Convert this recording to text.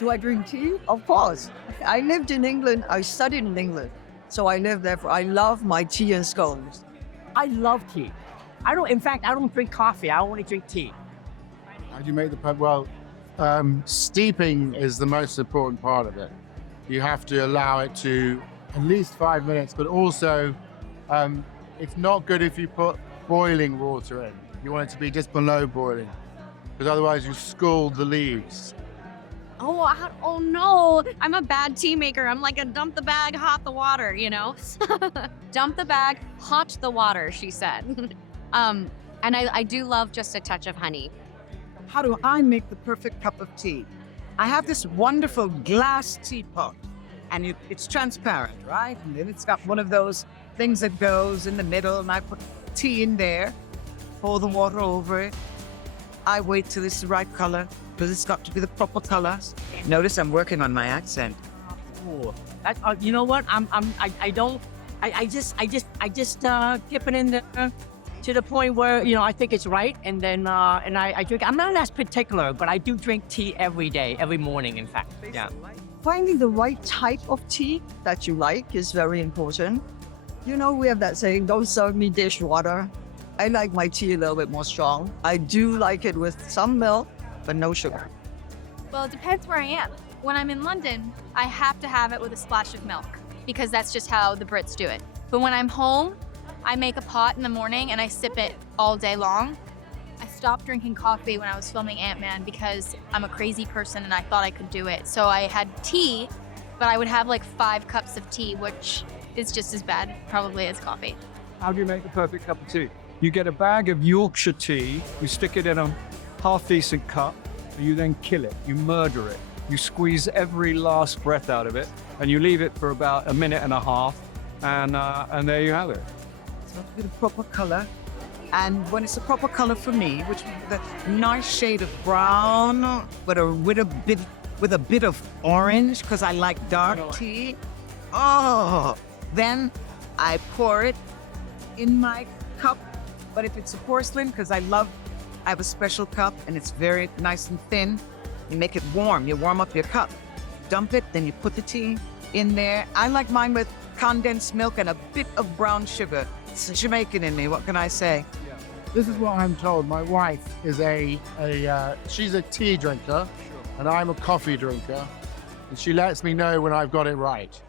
Do I drink tea? Of course. I lived in England. I studied in England. So I lived there. I love my tea and scones. I love tea. In fact, I don't drink coffee. I only drink tea. How do you make the pub? Well, steeping is the most important part of it. You have to allow it to at least 5 minutes, but also it's not good if you put boiling water in. You want it to be just below boiling, because otherwise you scald the leaves. Oh no, I'm a bad tea maker. I'm like a dump the bag, hot the water, you know? Dump the bag, hot the water, she said. And I do love just a touch of honey. How do I make the perfect cup of tea? I have this wonderful glass teapot, and it's transparent, right? And then it's got one of those things that goes in the middle, and I put tea in there, pour the water over it. I wait till it's the right color, because it's got to be the proper color. Notice I'm working on my accent. Oh, you know what? I just dip it in there to the point where, I think it's right. And then, I drink. I'm not as particular, but I do drink tea every day, every morning, in fact. Yeah. Finding the right type of tea that you like is very important. You know, we have that saying, don't serve me dishwater. I like my tea a little bit more strong. I do like it with some milk, but no sugar. Well, it depends where I am. When I'm in London, I have to have it with a splash of milk because that's just how the Brits do it. But when I'm home, I make a pot in the morning and I sip it all day long. I stopped drinking coffee when I was filming Ant-Man because I'm a crazy person and I thought I could do it. So I had tea, but I would have like 5 cups of tea, which is just as bad probably as coffee. How do you make the perfect cup of tea? You get a bag of Yorkshire tea, you stick it in a half-decent cup, and you then kill it, you murder it. You squeeze every last breath out of it, and you leave it for about a minute and a half, and there you have it. It's got to be the proper color. And when it's the proper color for me, which is the nice shade of brown with a bit of orange, because I like dark tea. Oh, then I pour it in my cup. But if it's a porcelain, because I have a special cup and it's very nice and thin, you make it warm. You warm up your cup, dump it, then you put the tea in there. I like mine with condensed milk and a bit of brown sugar. It's Jamaican in me, what can I say? This is what I'm told. My wife is she's a tea drinker, and I'm a coffee drinker, and she lets me know when I've got it right.